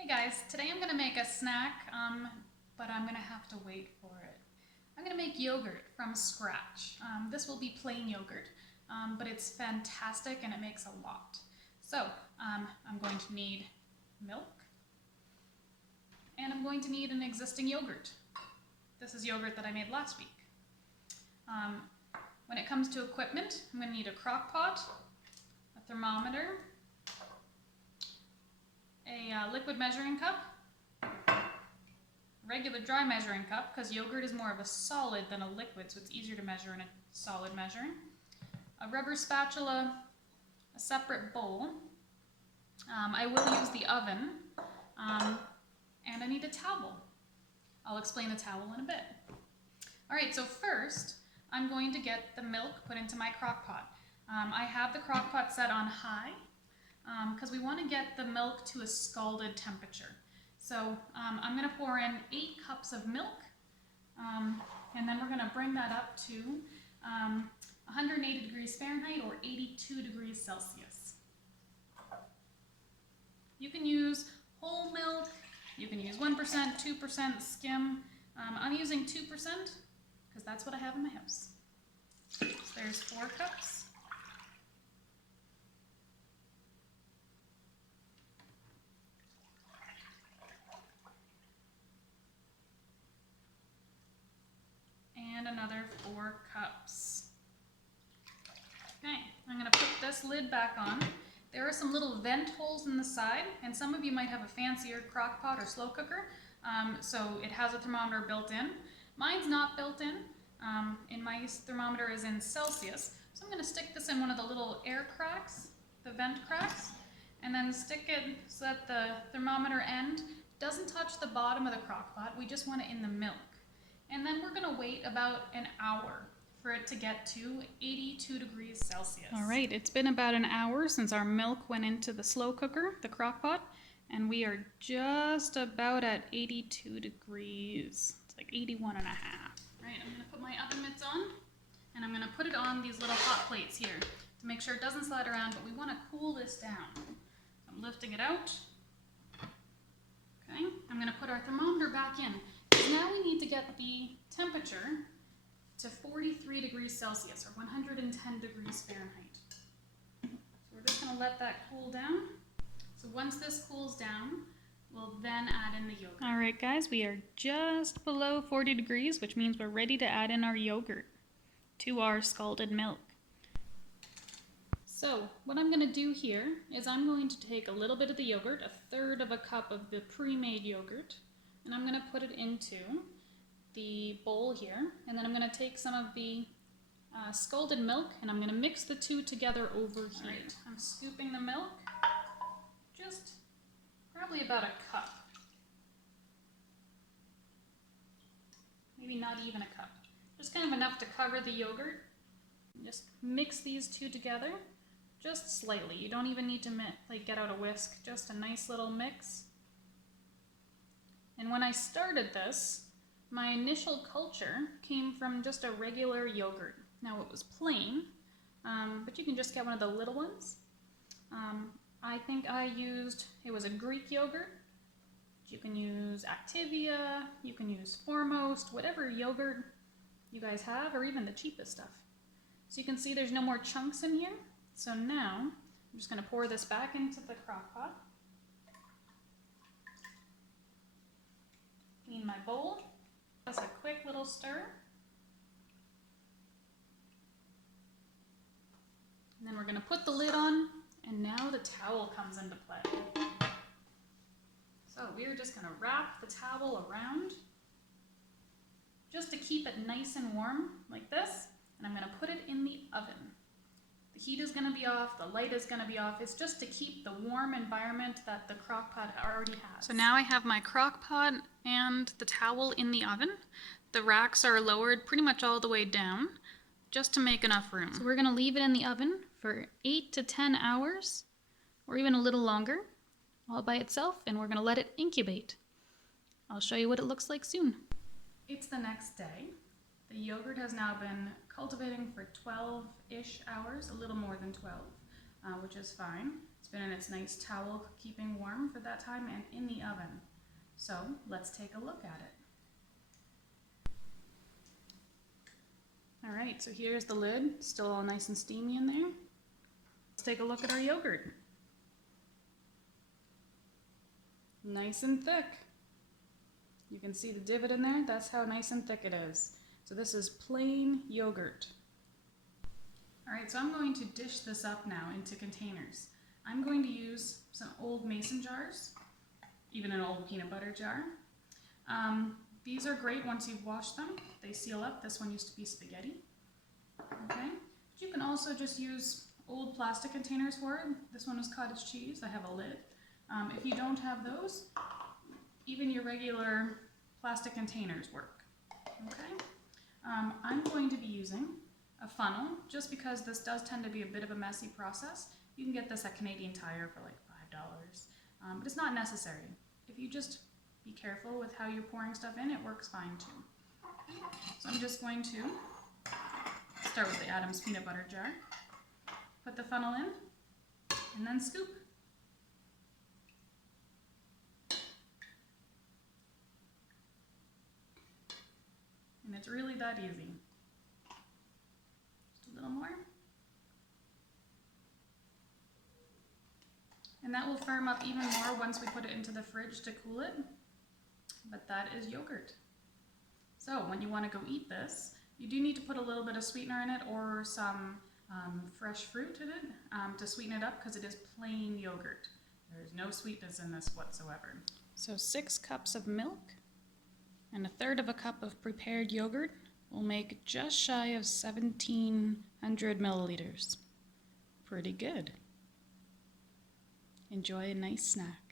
Hey guys, today I'm gonna make a snack, but I'm gonna have to wait for it. I'm gonna make yogurt from scratch. This will be plain yogurt, but it's fantastic and it makes a lot. So I'm going to need milk, and I'm going to need an existing yogurt. This is yogurt that I made last week. When it comes to equipment, I'm gonna need a crock pot, a thermometer, a liquid measuring cup, regular dry measuring cup, because yogurt is more of a solid than a liquid, so it's easier to measure in a solid measuring, a rubber spatula, a separate bowl. I will use the oven, and I need a towel. I'll explain the towel in a bit. Alright, so first I'm going to get the milk put into my crock pot. I have the crock pot set on high, because we want to get the milk to a scalded temperature. So I'm going to pour in 8 cups of milk, and then we're going to bring that up to 180 degrees Fahrenheit or 82 degrees Celsius. You can use whole milk, you can use 1%, 2%, skim. I'm using 2% because that's what I have in my house. So there's 4 cups. And another 4 cups. Okay, I'm going to put this lid back on. There are some little vent holes in the side, and some of you might have a fancier crock pot or slow cooker, so it has a thermometer built in. Mine's not built in. My thermometer is in Celsius, so I'm going to stick this in one of the little air cracks, the vent cracks, and then stick it so that the thermometer end doesn't touch the bottom of the crock pot. We just want it in the milk. And then we're going to wait about an hour for it to get to 82 degrees Celsius. All right, it's been about an hour since our milk went into the slow cooker, the crock pot, and we are just about at 82 degrees. It's like 81 and a half. All right, I'm going to put my oven mitts on, and I'm going to put it on these little hot plates here to make sure it doesn't slide around, but we want to cool this down. I'm lifting it out. Okay, I'm going to put our thermometer back in. Now we need to get the temperature to 43 degrees Celsius or 110 degrees Fahrenheit. So we're just going to let that cool down. So once this cools down, we'll then add in the yogurt. All right, guys, we are just below 40 degrees, which means we're ready to add in our yogurt to our scalded milk. So what I'm going to do here is I'm going to take a little bit of the yogurt, 1/3 of a cup of the pre-made yogurt, and I'm going to put it into the bowl here, and then I'm going to take some of the scalded milk, and I'm going to mix the two together over here. Right. I'm scooping the milk, just probably about a cup. Maybe not even a cup. Just kind of enough to cover the yogurt. Just mix these two together, just slightly. You don't even need to get out a whisk, just a nice little mix. And when I started this, my initial culture came from just a regular yogurt. Now it was plain, but you can just get one of the little ones. I think it was a Greek yogurt. You can use Activia, you can use Foremost, whatever yogurt you guys have, or even the cheapest stuff. So you can see there's no more chunks in here. So now I'm just going to pour this back into the crock pot. Clean my bowl. Just a quick little stir. And then we're going to put the lid on, and now the towel comes into play. So we're just going to wrap the towel around just to keep it nice and warm like this, and I'm going to put it in the oven. The heat is going to be off, the light is going to be off. It's just to keep the warm environment that the crock pot already has. So now I have my crock pot and the towel in the oven. The racks are lowered pretty much all the way down just to make enough room. So we're going to leave it in the oven for 8 to 10 hours or even a little longer all by itself, and we're going to let it incubate. I'll show you what it looks like soon. It's the next day. The yogurt has now been cultivating for 12-ish hours, a little more than 12. which is fine. It's been in its nice towel keeping warm for that time and in the oven. So let's take a look at it. All right, so here's the lid, still all nice and steamy in there. Let's take a look at our yogurt. Nice and thick. You can see the divot in there, that's how nice and thick it is. So this is plain yogurt. All right, so I'm going to dish this up now into containers. I'm going to use some old mason jars, even an old peanut butter jar. These are great once you've washed them. They seal up. This one used to be spaghetti. Okay, but you can also just use old plastic containers for it. This one is cottage cheese. I have a lid. If you don't have those, even your regular plastic containers work. Okay, I'm going to be using a funnel just because this does tend to be a bit of a messy process. You can get this at Canadian Tire for like $5, but it's not necessary. If you just be careful with how you're pouring stuff in, it works fine too. So I'm just going to start with the Adams peanut butter jar, put the funnel in, and then scoop. And it's really that easy. Just a little more. And that will firm up even more once we put it into the fridge to cool it. But that is yogurt. So when you want to go eat this, you do need to put a little bit of sweetener in it or some fresh fruit in it to sweeten it up because it is plain yogurt. There is no sweetness in this whatsoever. So 6 cups of milk and 1/3 cup of prepared yogurt will make just shy of 1,700 milliliters. Pretty good. Enjoy a nice snack.